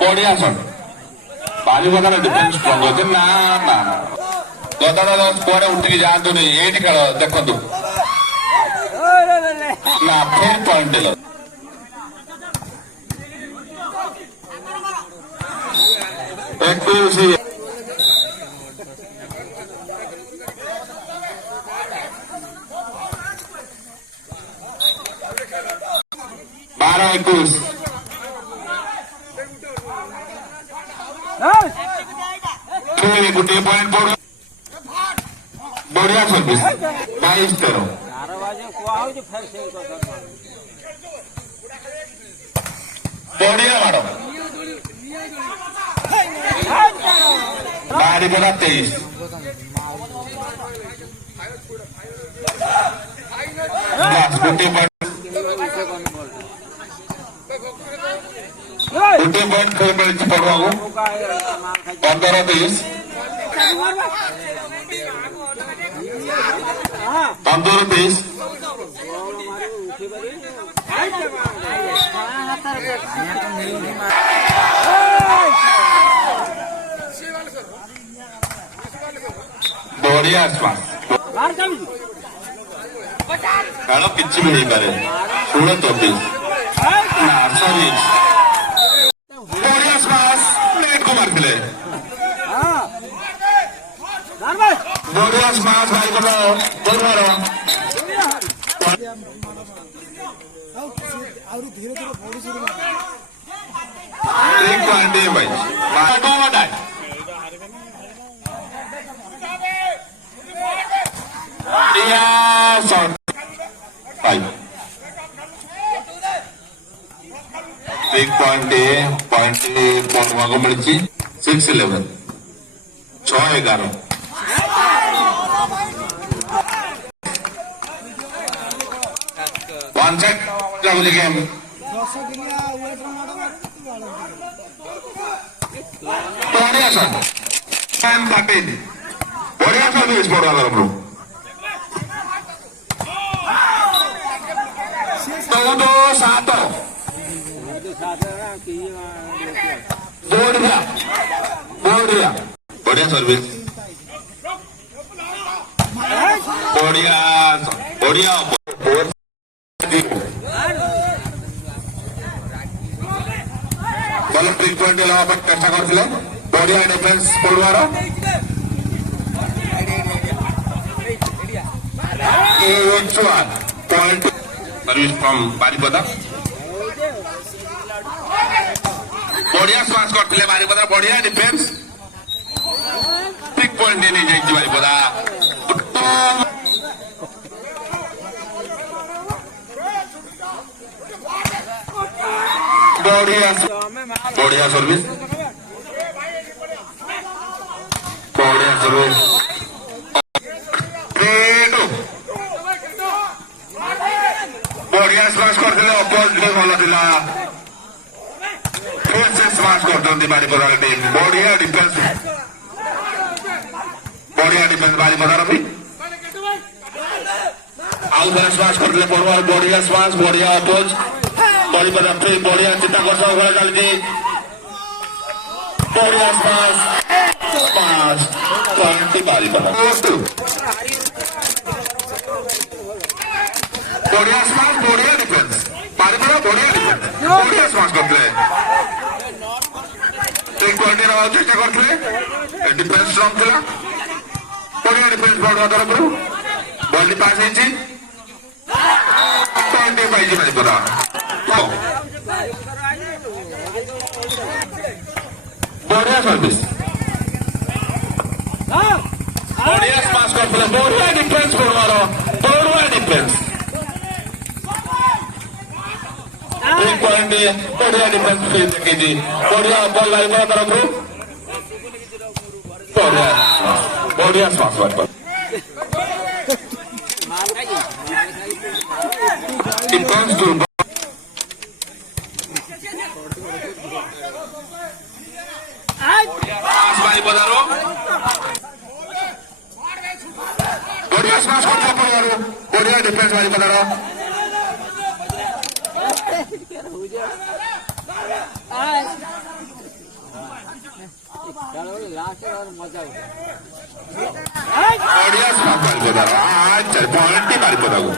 बढ़िया shot बालिपदार defence strong अच्छे ना ना गदा स्कोर उठिक जातु ये खेल देखु ना फिर पॉइंट बारह 21 गोटे पॉइंट पड़ू बढ़िया 26 22-13 बढ़िया माड़ बारिपदा 23 गोटे पॉइंट खेल मिली पड़वा 15-23 15-23 बढ़िया खेल कि मिल पारे 16-24 बढ़िया स्माश नेट को मारते बढ़िया स्माश भाई को एक पॉइंट है भाई शॉट भाई एक पॉइंट को मिली 6-11 6-11 वन सेट लगुच गेम बढ़िया शॉट बढ़िया सर्विस पड़ा तरफ 14-7 बढ़िया सर्विस बढ़िया बढ़िया भल ट्रिटमेंट चेष्टा करते बढ़िया डिफेन्स पड़ुआर पॉइंट सर्विस फ्रॉम बारिपदा बढ़िया स्माश करते बारिपदा बढ़िया डिफेन्स पिक पॉइंट नहीं जाइए बारिपदा बढ़िया सर्विस बढ़िया सर्विस बढ़िया स्माश करते अपोजिट भल था फिर से स्माश करते बारिपदा टीम बढ़िया डिफेन्स बारिपदार भी आउ थे स्माश करते पड़ुआर बढ़िया स्माश बढ़िया अपोज बारिपदा फिर बढ़िया चित्ताकर्षण खेल चलती बढ़िया स्माश पॉइंट बारिपदा बढ़िया स्माश बढ़िया डिफेन्स बारिपदा बढ़िया डिफेन्स बढ़िया स्माश करते चेष्टा करते डिफेन्स स्ट्रॉन्ग था बढ़िया डिफेन्स पड़ुआ तरफ बॉल पास होती पॉइंट पाई बारिपदा बढ़िया सर्विस बढ़िया स्माश करते बढ़िया डिफेन्स पड़ुआर बढ़िया डिफेन्स एक पॉइंट बढ़िया डिफेन्स देखी बढ़िया बॉल बारिपदा तरफ बढ़िया स्माश ବଢିଆ ଡିଫେନ୍ସ ମାରି ତାର ବଢିଆ ମାରିବ ତାର 4 ପଏଣ୍ଟ ମାରିବ ତାକୁ।